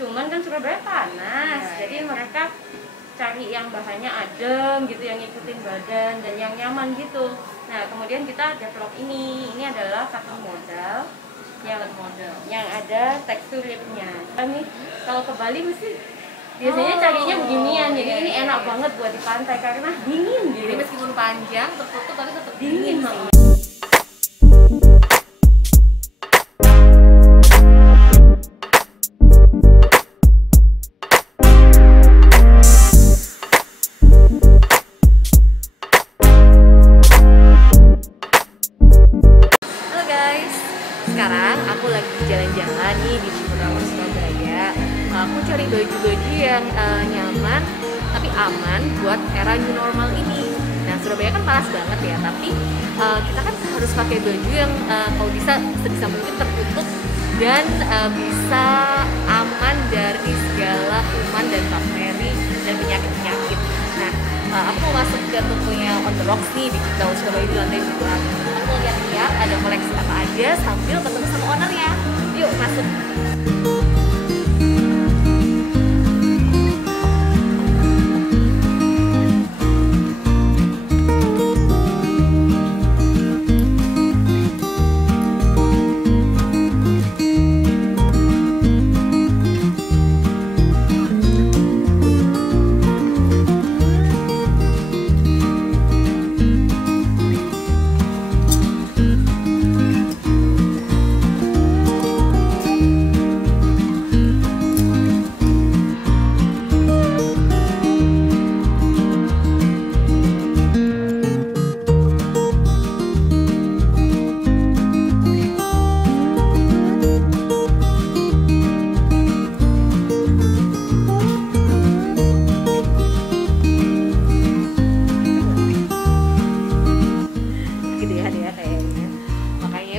Cuman kan Surabaya panas, jadi mereka cari yang bahannya adem gitu, yang ngikutin badan dan yang nyaman gitu. Nah kemudian kita develop ini adalah cotton modal yang ada tekstur lipnya. Nih kalau ke Bali mesti biasanya carinya beginian, jadi ini enak banget buat di pantai karena dingin gitu. Jadi meskipun panjang tertutup tapi tetap Dingin banget. Sekarang aku lagi jalan-jalan nih di Cipularang, Surabaya. Aku cari baju-baju yang nyaman tapi aman buat era new normal ini. Nah, Surabaya kan panas banget ya, tapi kita kan harus pakai baju yang kalau bisa sebisa mungkin tertutup dan bisa aman dari segala kuman dan bakteri dan penyakit-penyakit. Nah, aku mau masuk ke tokonya On The Rocks nih di Daun Surabaya di lantai 2. Aku mau lihat-lihat ada koleksi apa aja sambil ketemu sama ownernya. Yuk masuk.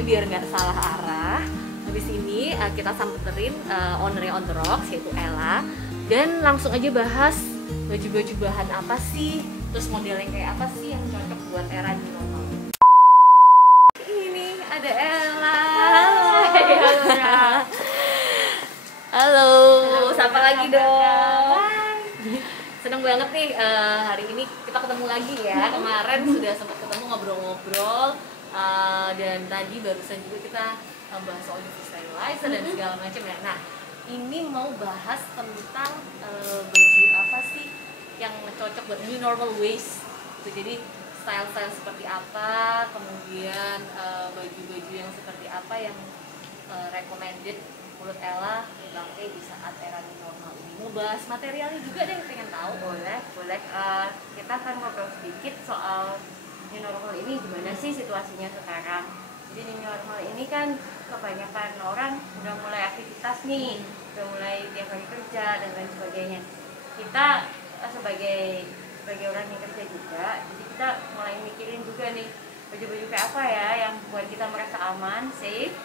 Biar nggak salah arah, habis ini kita samperin ownernya On The Rocks yaitu Ella, dan langsung aja bahas baju-baju bahan apa sih, terus model yang kayak apa sih yang cocok buat era new normal. Ini ada Ella. Halo, sapa lagi dong. Seneng banget nih hari ini kita ketemu lagi ya. Kemarin sudah sempat ketemu ngobrol-ngobrol. Dan tadi barusan juga kita bahas soal diffuse sterilizer dan segala macam ya. Nah, ini mau bahas tentang baju apa sih yang cocok buat new normal ways. Jadi style-style seperti apa, kemudian baju-baju yang seperti apa yang recommended menurut Ella dipakai di saat era new normal ini. Mau bahas materialnya juga deh, pengen tahu. Boleh. Kita akan ngobrol sedikit soal new normal ini gimana sih situasinya sekarang. Jadi new normal ini kan kebanyakan orang udah mulai aktivitas nih, udah mulai tiap hari kerja dan lain sebagainya. Kita sebagai orang yang kerja juga, jadi kita mulai mikirin juga nih baju-baju kayak apa ya yang buat kita merasa aman, safe.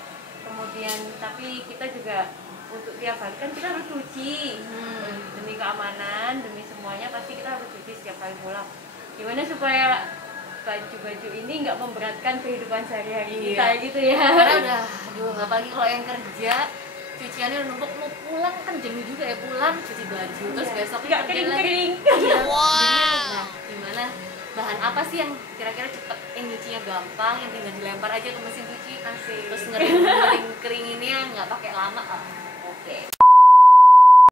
Kemudian tapi kita juga untuk tiap hari kan kita harus cuci, demi keamanan, demi semuanya pasti kita harus cuci setiap kali pulang. Gimana supaya baju-baju ini nggak memberatkan kehidupan sehari-hari kita gitu ya. Karena udah, apalagi kalau yang kerja cuciannya udah numpuk, mau pulang kan jenuh juga ya, pulang cuci baju terus besok nggak kering-kering. Nah, gimana bahan apa sih yang kira-kira cepet, yang nyucinya gampang, yang tinggal dilempar aja ke mesin cuci, terus ngering-keringinnya nggak pakai lama. Oke.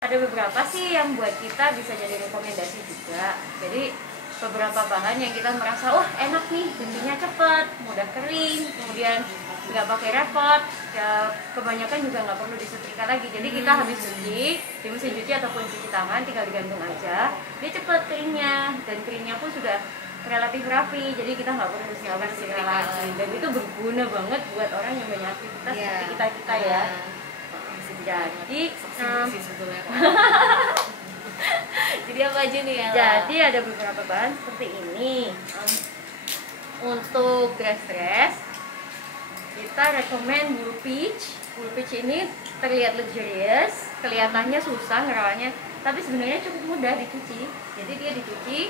Ada beberapa sih yang buat kita bisa jadi rekomendasi juga. Jadi beberapa bahan yang kita merasa wah enak nih, cucinya cepat, mudah kering, kemudian nggak pakai repot, ya kebanyakan juga nggak perlu disetrika lagi. Jadi kita habis cuci di mesin cuci ataupun cuci tangan tinggal digantung aja, dia cepat keringnya dan keringnya pun sudah relatif rapi, jadi kita nggak perlu setrika lagi. Dan itu berguna banget buat orang yang banyak aktivitas seperti kita ya. Jadi jadi apa aja nih ya? Jadi ada beberapa bahan seperti ini. Untuk dress kita rekomend wool peach. Wool peach ini terlihat luxurious, kelihatannya susah ngerawatnya, tapi sebenarnya cukup mudah dicuci. Jadi dia dicuci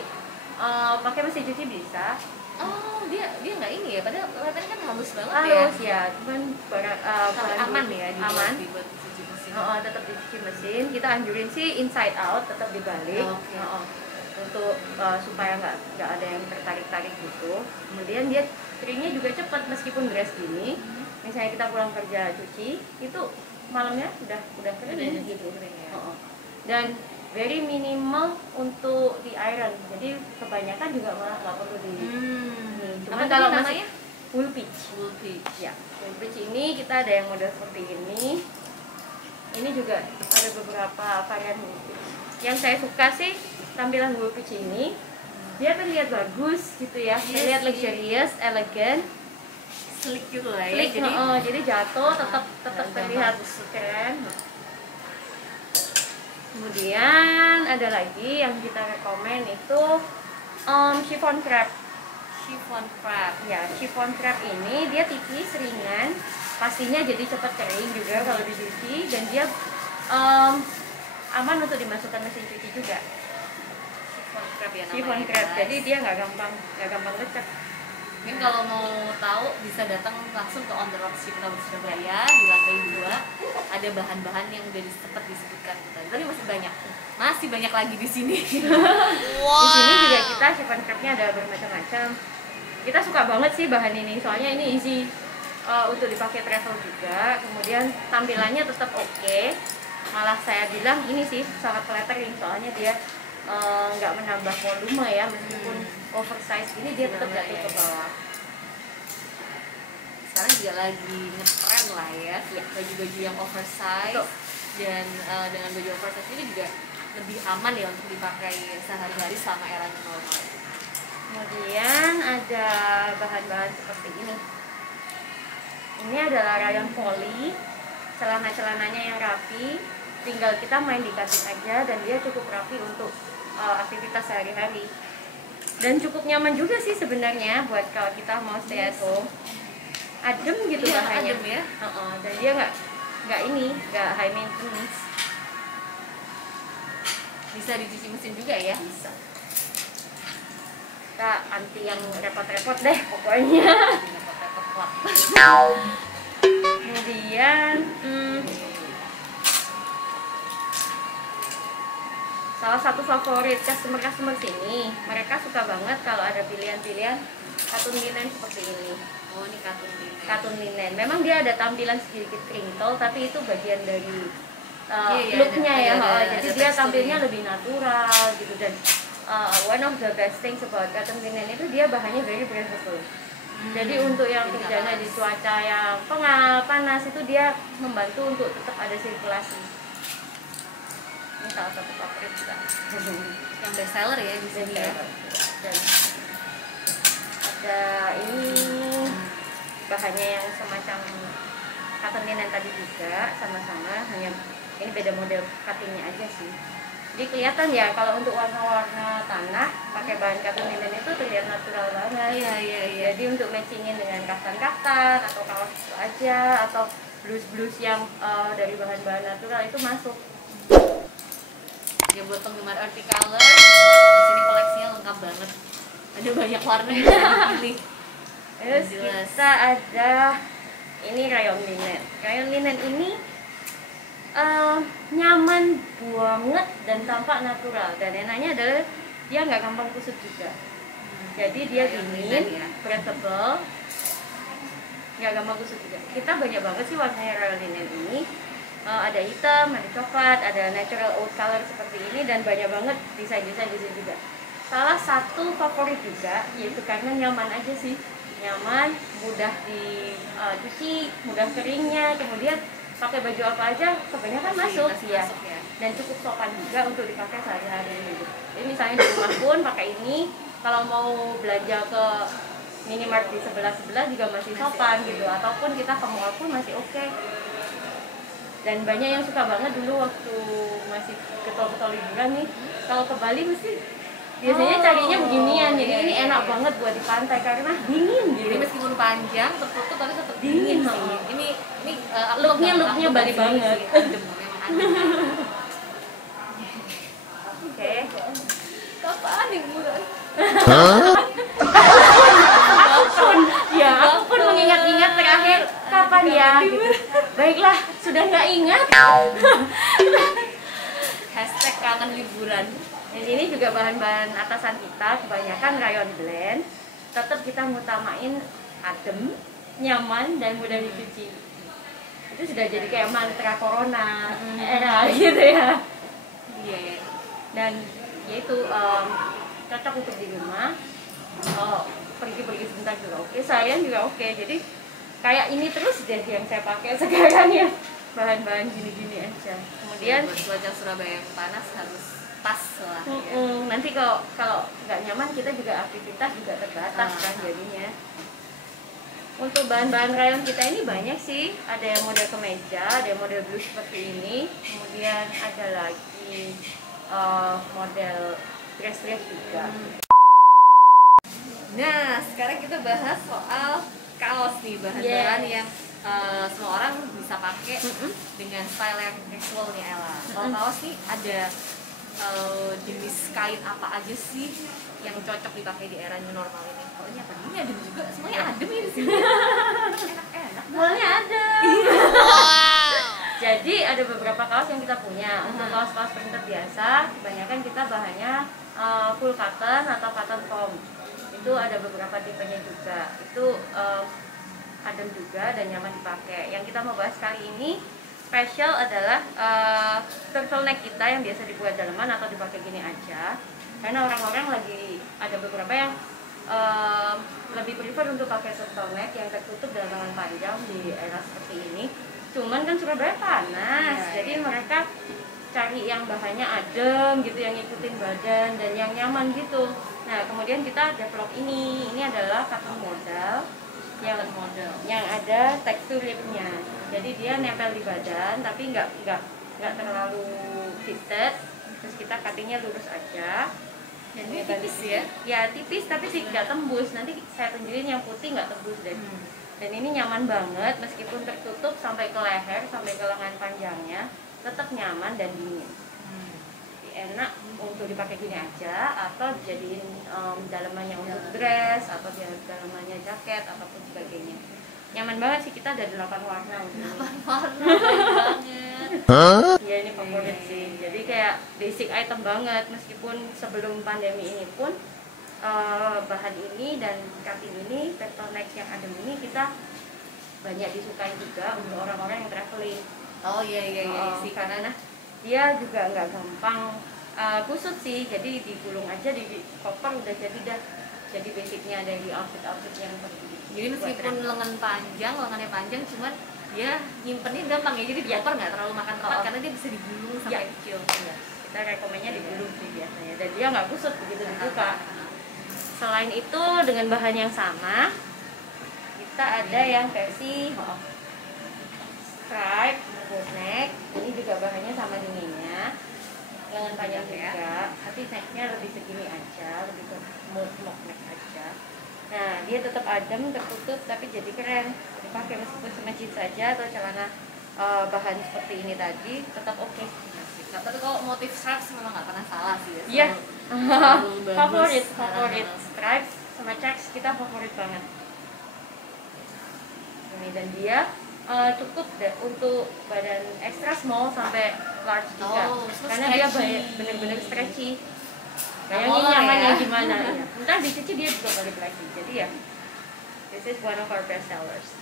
pakai mesin cuci bisa. Oh, dia nggak ini ya, padahal kelihatannya kan halus banget ya. Cuman aman ya aman. dibuat cuci mesin. Tetap dicuci mesin. Kita anjurin sih inside out, tetap dibalik. Oke. Untuk supaya nggak ada yang tertarik-tarik gitu. Kemudian dia keringnya juga cepat meskipun deras gini. Misalnya kita pulang kerja cuci, itu malamnya udah kering gitu. Dan very minimal untuk di iron. Jadi kebanyakan juga malah nggak perlu di. Cuman kalau namanya wool pitch. Ya, wool pitch ini kita ada yang model seperti ini. Ini juga ada beberapa varian wool pitch. Yang saya suka sih tampilan wool pitch ini. Dia terlihat bagus gitu ya. Terlihat luxurious, elegan, Sleek gitu lah ya. sleek, jadi jatuh tetap terlihat keren. Kemudian ada lagi yang kita rekomen itu chiffon crepe. Chiffon crepe. Ya, chiffon crepe ini dia tipis, ringan, pastinya jadi cepat kering juga kalau dicuci, dan dia aman untuk dimasukkan mesin cuci juga. Chiffon crepe ya namanya. Chiffon crepe, jadi dia nggak gampang lecek. Mungkin kalau mau tahu bisa datang langsung ke On The Rocks Cipta Surabaya di lantai 2. Ada bahan-bahan yang udah sempat disebutkan tadi. Tapi masih banyak lagi di sini. Di sini juga kita chiffon crepe-nya ada bermacam-macam. Kita suka banget sih bahan ini, soalnya ini easy untuk dipakai travel juga. Kemudian tampilannya tetap oke. Malah saya bilang ini sih sangat flattering, soalnya dia nggak menambah volume ya, meskipun oversize ini dia tetap jatuh ke bawah. Sekarang juga lagi ngetren lah ya, baju-baju yang oversize. Dan dengan baju oversize ini juga lebih aman ya untuk dipakai sehari-hari selama era normal. Kemudian ada bahan-bahan seperti ini. Ini adalah rayon poli, celana-celananya yang rapi, tinggal kita main di cutting aja, dan dia cukup rapi untuk aktivitas sehari-hari. Dan cukup nyaman juga sih sebenarnya buat kalau kita mau stay at home. Adem gitu bahannya. Adem ya. Dan dia nggak high maintenance. Bisa dicuci mesin juga ya? Bisa. Kita anti yang repot-repot deh pokoknya. Kemudian salah satu favorit customer sini, mereka suka banget kalau ada pilihan-pilihan katun linen seperti ini. Oh, ini katun linen. Katun linen. Memang dia ada tampilan sedikit crinkle, tapi itu bagian dari looknya ya. Jadi dia tampilnya lebih natural gitu, dan one of the best things about katun linen itu dia bahannya very breathable. Jadi untuk yang kerjanya di cuaca yang pengap, panas, itu dia membantu untuk tetap ada sirkulasi. Ini salah satu favorit kita. Yang best seller ya di sini ya. Dan ada ini bahannya yang semacam cotton linen tadi juga, sama-sama, hanya ini beda model cuttingnya aja sih. Jadi kelihatan ya kalau untuk warna-warna tanah pakai bahan cotton linen itu terlihat natural banget. Iya. Jadi untuk matchingin dengan kaftan atau kaos itu aja, atau blus yang dari bahan-bahan natural itu masuk. Ya buat penggemar earthy color, di sini koleksinya lengkap banget. Ada banyak warna yang bisa dipilih. Terus kita ada ini rayon linen. Rayon linen ini nyaman banget dan tampak natural, dan enaknya adalah dia nggak gampang kusut juga. Jadi dia dingin, breathable, nggak gampang kusut juga. Kita banyak banget sih warnanya rayon linen ini. Ada hitam, ada coklat, ada natural oud color seperti ini, dan banyak banget desain-desain di sini juga. Salah satu favorit juga yaitu karena nyaman aja sih, nyaman, mudah dicuci, mudah keringnya, kemudian pakai baju apa aja kebanyakan masuk ya, dan cukup sopan juga untuk dipakai sehari-hari gitu. Jadi misalnya di rumah pun pakai ini, kalau mau belanja ke minimart di sebelah juga masih sopan gitu, ataupun kita ke mall pun masih oke. Dan banyak yang suka banget dulu waktu masih getol-getol liburan nih, kalau ke Bali mesti biasanya carinya beginian. Jadi ini enak banget buat di pantai karena dingin gitu. Jadi meskipun panjang tertutup tapi tetap dingin sih. Ini looknya Bali banget. Adem, memang adem. Oke. Kapan liburan? Aku pun mengingat-ingat terakhir kapan ya gitu. Baiklah, sudah nggak ingat. akan liburan. Dan ini juga bahan-bahan atasan kita kebanyakan rayon blend. Tetap kita ngutamain adem, nyaman, dan mudah dicuci. Itu sudah jadi kayak mantra corona era gitu ya. Iya ya. Dan yaitu cocok untuk di rumah. Kalau pergi-pergi sebentar juga oke, sayang juga oke. Jadi kayak ini terus deh yang saya pakai sekarang ya, bahan-bahan gini-gini aja. Kemudian buat cuaca Surabaya yang panas harus pas lah ya. nanti kalau nggak nyaman kita juga aktivitas juga terbatas kan jadinya. Untuk bahan-bahan rayon kita ini banyak sih, ada yang model kemeja, ada yang model blue seperti ini, kemudian ada lagi model dress-dress juga. Nah, sekarang kita bahas soal kaos nih, bahan-bahan yang semua orang bisa pakai dengan style yang casual nih Ella. Kalau kaos nih ada jenis kain apa aja sih yang cocok dipakai di era new normal ini? Oh ini apa? Ini adem juga, semuanya adem ya di sini. Enak-enak. Boleh ada. Jadi ada beberapa kaos yang kita punya. Untuk kaos-kaos printed biasa, kebanyakan kita bahannya full cotton atau cotton foam. Itu ada beberapa tipenya juga. Itu adem juga dan nyaman dipakai. Yang kita mau bahas kali ini spesial adalah turtleneck kita yang biasa dibuat daleman atau dipakai gini aja. Karena orang-orang lagi ada beberapa yang lebih prefer untuk pakai turtleneck yang tertutup dengan lengan panjang di era seperti ini. Cuman kan Surabaya panas, jadi mereka cari yang bahannya adem gitu, yang ngikutin badan dan yang nyaman gitu. Nah kemudian kita develop ini adalah cotton modal yang ada tekstur lipnya. Jadi dia nempel di badan tapi nggak terlalu fitted. Terus kita cuttingnya lurus aja. Dan ini tipis ya? Ya tipis tapi sih nggak tembus. Nanti saya tunjukin yang putih nggak tembus deh. Dan ini nyaman banget meskipun tertutup sampai ke leher, sampai ke lengan panjangnya, tetap nyaman dan dingin. Enak untuk dipakai gini aja atau dijadiin dalemannya untuk dress atau dalemannya jaket ataupun sebagainya. Nyaman banget sih, kita ada 8 warna. 8 warna banget. Iya ini favorit sih. Jadi kayak basic item banget meskipun sebelum pandemi ini pun bahan ini dan cutting ini, turtleneck yang adem ini kita banyak disukai juga untuk orang-orang yang traveling. Oh iya sih karena dia juga nggak gampang kusut sih, jadi digulung aja di koper udah jadi basicnya dari outfit yang seperti itu. Jadi meskipun lengannya panjang, cuman dia nyimpennya gampang ya, jadi di koper nggak terlalu makan tempat karena dia bisa digulung sampai kecil. Ya. Kita rekomennya digulung sih biasanya, dan dia nggak kusut begitu dibuka. Selain itu dengan bahan yang sama, kita ada yang versi stripe boat neck. Ini juga bahannya sama dinginnya, lengan panjang juga, tapi necknya lebih segini aja, lebih ke mock neck aja. Nah dia tetap adem, tertutup, tapi jadi keren dipakai meskipun sama jeans saja atau celana bahan seperti ini tadi tetap oke. Tapi kalau motif stripes memang nggak pernah salah sih ya. Iya. favorit stripes sama checks kita favorit banget. Ini dan dia cukup untuk badan extra small sampai large juga. Karena dia bener-bener stretchy. Bayangin nyamannya gimana ya. Ntar dicuci dia juga balik lagi. Jadi ya, this is one of our best sellers.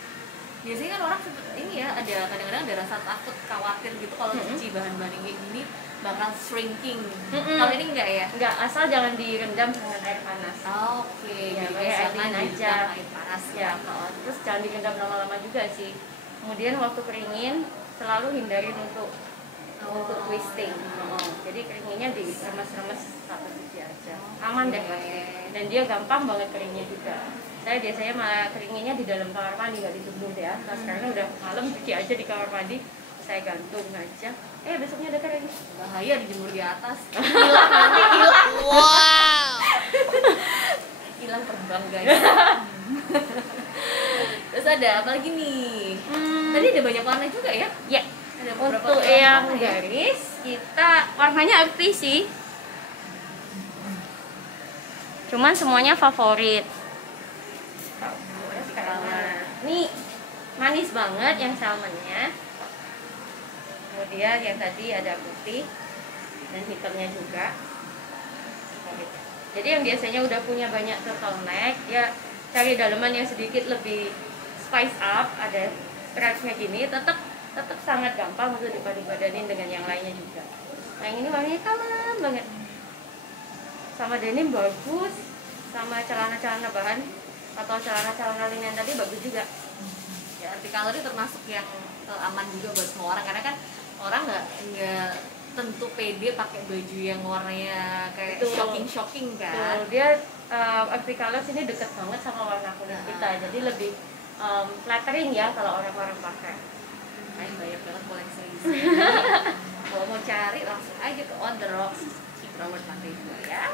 Biasanya kan orang ini ya, ada kadang-kadang ada rasa takut, khawatir gitu kalau cuci bahan-bahan yang kayak gini bakal shrinking. Kalau ini enggak ya? Enggak, asal jangan direndam dengan air panas. Oke, ya, kayak aja. Air panas ya. Terus jangan direndam lama-lama juga sih. Kemudian waktu keringin selalu hindarin untuk twisting. Jadi keringinnya diremes-remes satu sisi aja. Aman deh pasti. Dan dia gampang banget keringnya juga. Saya biasanya malah keringinnya di dalam kamar mandi, nggak di tubuh ya. Nah sekarang udah malam cuci aja di kamar mandi, saya gantung aja. Besoknya udah kering. Bahaya dijemur di atas. Hilang nanti hilang. Wow. Hilang terbang guys. Terus ada apa lagi nih? Tadi ada banyak warna juga ya? Ya. Untuk yang garis kita warnanya arti sih. Cuman semuanya favorit. Ini manis banget yang salmonnya. Kemudian yang tadi ada putih. dan hitamnya juga. Jadi yang biasanya udah punya banyak turtleneck, ya cari daleman yang sedikit lebih spice up, ada stripesnya gini, tetap sangat gampang untuk dipadu-padanin dengan yang lainnya juga. Nah yang ini warnanya kalem banget, sama denim bagus, sama celana-celana bahan atau celana-celana linen tadi bagus juga. Ya, anti color itu termasuk yang aman juga buat semua orang, karena kan orang nggak tentu pede pakai baju yang warnanya kayak shocking kan. Dia anti color ini deket banget sama warna kulit kita, jadi lebih flattering ya kalau orang-orang pakai. Kayak banyak banget koleksi di sini. Kalau mau cari langsung aja ke On The Rocks Robert Matthew ya.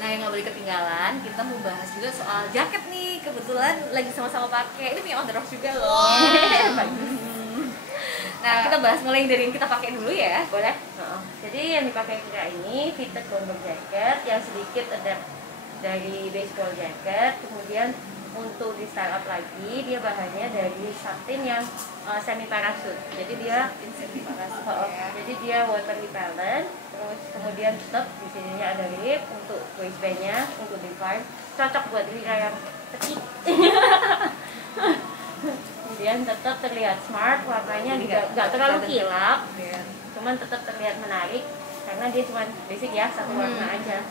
Nah, yang nggak boleh ketinggalan, kita mau bahas juga soal jaket nih. Kebetulan lagi sama-sama pakai. Ini punya On The Rocks juga loh. Bagus. Nah, kita bahas mulai dari yang kita pakai dulu ya. Boleh? Jadi yang dipakai kita ini fitted bomber jacket yang sedikit ada dari baseball jacket, kemudian untuk di style up lagi dia bahannya dari satin yang semi parachute. Jadi dia semi parachute. Jadi dia water repellent. Terus kemudian tetap di sininya ada lip untuk waistbandnya, untuk define, cocok buat Rira yang kecil. Kemudian tetap terlihat smart, warnanya nggak terlalu kilap, cuman tetap terlihat menarik karena dia cuma basic ya, satu warna aja.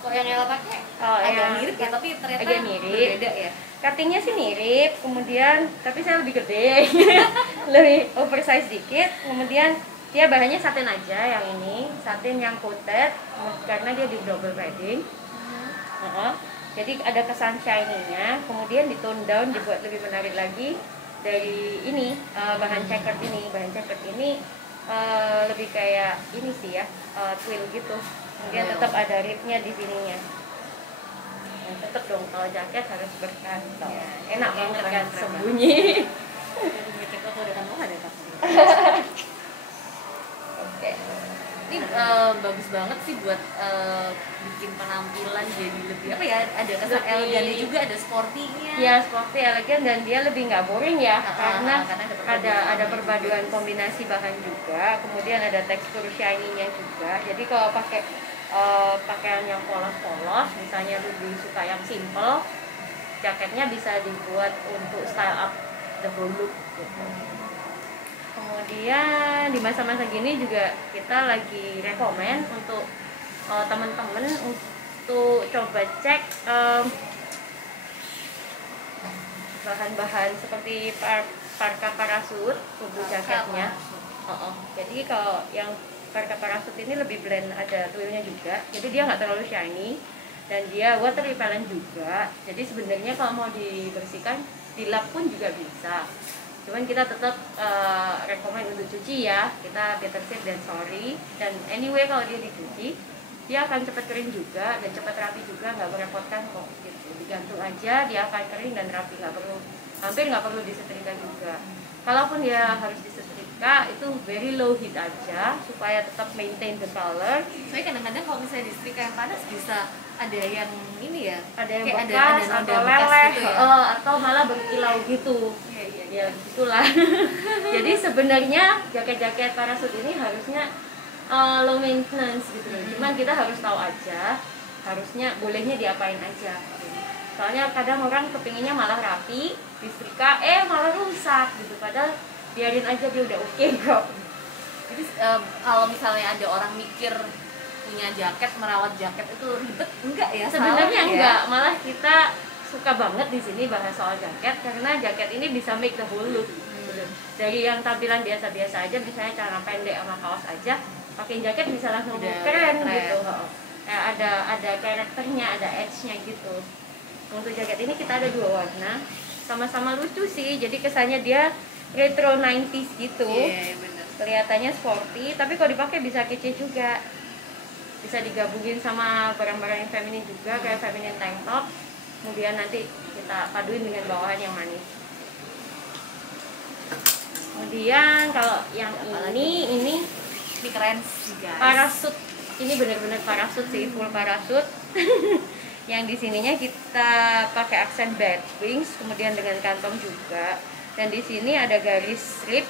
Kok yang Ella pakai agak mirip ya, tapi ternyata agak mirip. Berbeda ya. Cuttingnya sih mirip, kemudian tapi saya lebih gede, lebih oversize dikit. Kemudian dia bahannya satin aja, yang ini satin yang coated karena dia di double padding. Jadi ada kesan shiny-nya, kemudian di tone down dibuat lebih menarik lagi dari ini bahan checkered ini. Bahan checkered ini lebih kayak ini sih ya, twill gitu. Kemudian tetap ada ribnya di sininya. Nah, tetap dong kalau jaket harus berkantong. Ya, enak banget kan, sembunyi. Kita udah kan mau ada tak? Oke. Ini bagus banget sih buat bikin penampilan jadi lebih apa ya, ada kesan elegannya juga, ada sporty-nya. Ya, sporty, elegan, dan dia lebih nggak boring ya, karena ada perpaduan kombinasi bahan juga, kemudian ada tekstur shiny-nya juga. Jadi kalau pakai pakaian yang polos-polos, misalnya lebih suka yang simple, jaketnya bisa dibuat untuk style up the whole look gitu. Kemudian di masa-masa gini juga kita lagi rekomen untuk teman-teman untuk coba cek bahan-bahan seperti parka parasut untuk jaketnya. Jadi kalau yang parka parasut ini lebih blend, ada twillnya juga, jadi dia nggak terlalu shiny dan dia water repellent juga. Jadi sebenarnya kalau mau dibersihkan dilap pun juga bisa. Cuman kita tetap rekomen untuk cuci ya, kita better safe than sorry. Dan anyway kalau dia dicuci, dia akan cepat kering juga dan cepat rapi juga, nggak merepotkan kok gitu. Digantung aja, dia akan kering dan rapi, hampir nggak perlu disetrika juga. Kalaupun dia harus disetrika, itu very low heat aja supaya tetap maintain the color. Soalnya kadang-kadang kalau misalnya disetrika yang panas bisa ada yang ini ya, ada yang kayak bekas ada atau bekas leleh gitu ya. Atau malah berkilau gitu. Ya gitulah. Jadi sebenarnya jaket-jaket parasut ini harusnya low maintenance gitu. Cuman kita harus tahu aja, harusnya bolehnya diapain aja. Soalnya kadang orang kepinginnya malah rapi, disetrika malah rusak gitu, padahal biarin aja, dia udah oke kok. Jadi kalau misalnya ada orang mikir punya jaket, merawat jaket itu ribet, enggak ya? Sebenarnya enggak, malah kita suka banget di sini bahas soal jaket karena jaket ini bisa make the whole look. Dari yang tampilan biasa-biasa aja, misalnya celana pendek sama kaos aja, pakai jaket bisa langsung keren gitu. Ada karakternya, ada edge-nya gitu. Untuk jaket ini kita ada 2 warna, sama-sama lucu sih, jadi kesannya dia retro 90s gitu. Bener. Kelihatannya sporty, tapi kalau dipakai bisa kece juga. Bisa digabungin sama barang-barang yang feminin juga, kayak feminine tank top. Kemudian nanti kita paduin dengan bawahan yang manis. Kemudian kalau yang ini keren sih guys. Parasut. Ini benar-benar parasut sih, full parasut. Yang di sininya kita pakai aksen bed wings, kemudian dengan kantong juga. Dan di sini ada garis strip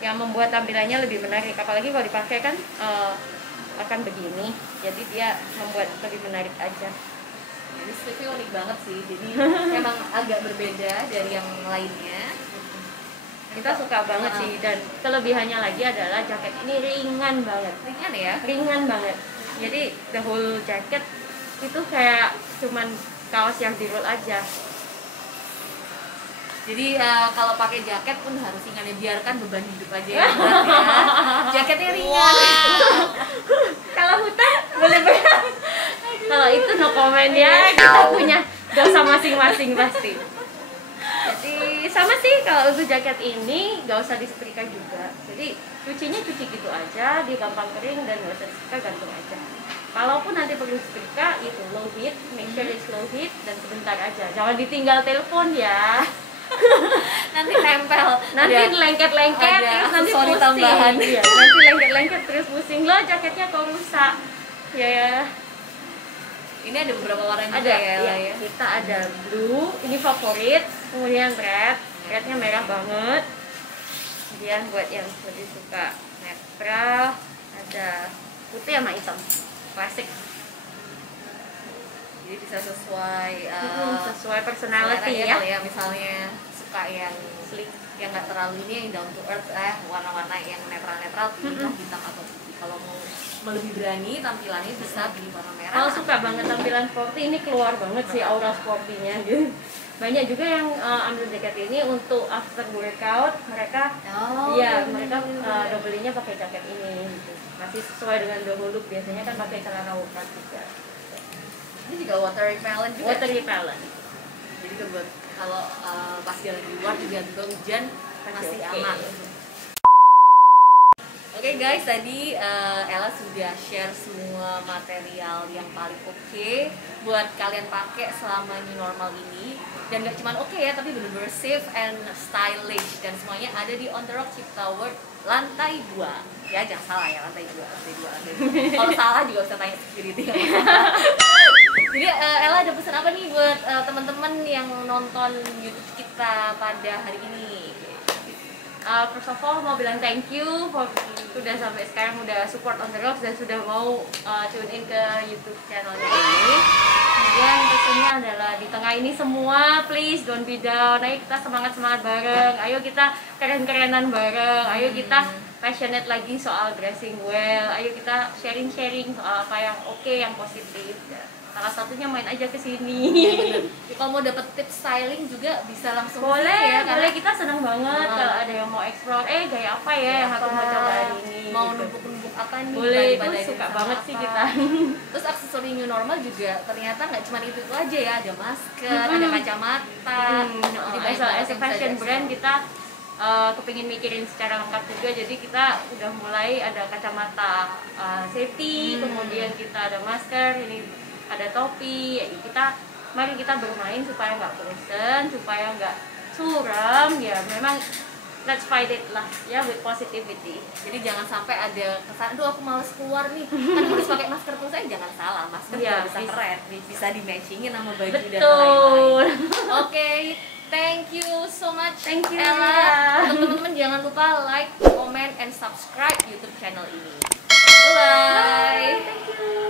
yang membuat tampilannya lebih menarik. Apalagi kalau dipakai kan akan begini, jadi dia membuat lebih menarik aja. Ini stripnya unik banget sih, jadi emang agak berbeda dari yang lainnya. Kita suka banget sih, dan kelebihannya lagi adalah jaket ini ringan banget. Ringan ya? Ringan banget. Jadi the whole jacket itu kayak cuman kaos yang di roll aja. Jadi kalau pakai jaket pun harus ringan ya, biarkan beban hidup aja ya, berat ya. Jaketnya ringan. Kalau hutan boleh berat. Kalau itu no comment ya, kita punya dosa masing-masing pasti. Jadi sama sih kalau untuk jaket ini gak usah disetrika juga. Jadi cucinya cuci gitu aja, dia gampang kering dan gak usah disetrika, gantung aja. Kalaupun nanti perlu setrika, itu low heat, make sure it's low heat dan sebentar aja. Jangan ditinggal telepon ya. Nanti tempel, Nanti lengket-lengket terus nanti aksesori pusing. tambahan. Iya, nanti lengket-lengket terus pusing loh, jaketnya kok rusak. Ya. Ini ada beberapa warna juga Ada ya, Ella, ya. Kita ada blue, ini favorit, kemudian rednya merah banget. Kemudian buat yang lebih suka netral, ada putih sama hitam, klasik. jadi bisa sesuai Sesuai personality selera ya. misalnya suka yang Sleek. yang nggak terlalu ini, yang down to earth, warna-warna yang netral-netral, pilihlah hitam atau putih. Kalau mau lebih berani tampilannya bisa pilih warna merah. Kalau suka banget tampilan sporty, ini keluar banget sih aura sportinya gitu. Banyak juga yang ambil jaket ini untuk after workout, mereka mereka belinya pakai jaket ini gitu. Masih sesuai dengan the whole look, biasanya kan pakai celana workout juga. Ini juga water repellent juga. Water repellent. Jadi buat kalau pas jalan di luar juga hujan masih Oke. aman. Oke guys, tadi Ella sudah share semua material yang paling oke buat kalian pakai selama new normal ini. Dan gak cuma oke ya, tapi bener-bener safe and stylish. Dan semuanya ada di On The Rock Cipta World lantai 2. Ya jangan salah ya, lantai 2. Kalau salah juga bisa tanya security. Jadi Ella ada pesan apa nih buat teman-teman yang nonton YouTube kita pada hari ini? First of all mau bilang thank you sudah sampai sekarang udah support On The Rocks dan sudah mau tune in ke YouTube channelnya ini. Kemudian pesannya adalah di tengah ini semua please don't be down. Ayo kita semangat-semangat bareng. Ayo kita keren-kerenan bareng. Ayo kita passionate lagi soal dressing well. Ayo kita sharing-sharing soal apa yang oke, yang positif. Salah satunya main aja ke sini. Ya, kalau mau dapet tips styling juga bisa langsung Boleh ya, boleh, kita senang banget kalau ada yang mau explore gaya apa ya yang aku mau coba hari ini. Mau gitu. numpuk-numpuk apa nih? Boleh, itu Badai-badai suka sama banget apa. sih kita. Terus aksesori new normal juga ternyata nggak cuma itu aja ya, ada masker, ada kacamata. Jadi banyak banget As a yang fashion bisa brand kita kepingin mikirin secara lengkap juga, jadi kita udah mulai ada kacamata safety, kemudian kita ada masker, ini ada topi. Mari kita bermain supaya nggak bosen, supaya nggak suram ya. Memang let's fight it lah ya with positivity. Jadi jangan sampai ada kesan, aduh aku males keluar nih, kan harus pakai masker terus. Jangan salah, masker Ya, juga bisa keren, bisa di matchingin sama baju dan betul. lain-lain. Oke, thank you so much, Thank you, Ella. Ria. Untuk teman-teman jangan lupa like, comment, and subscribe YouTube channel ini. Bye bye. Thank you.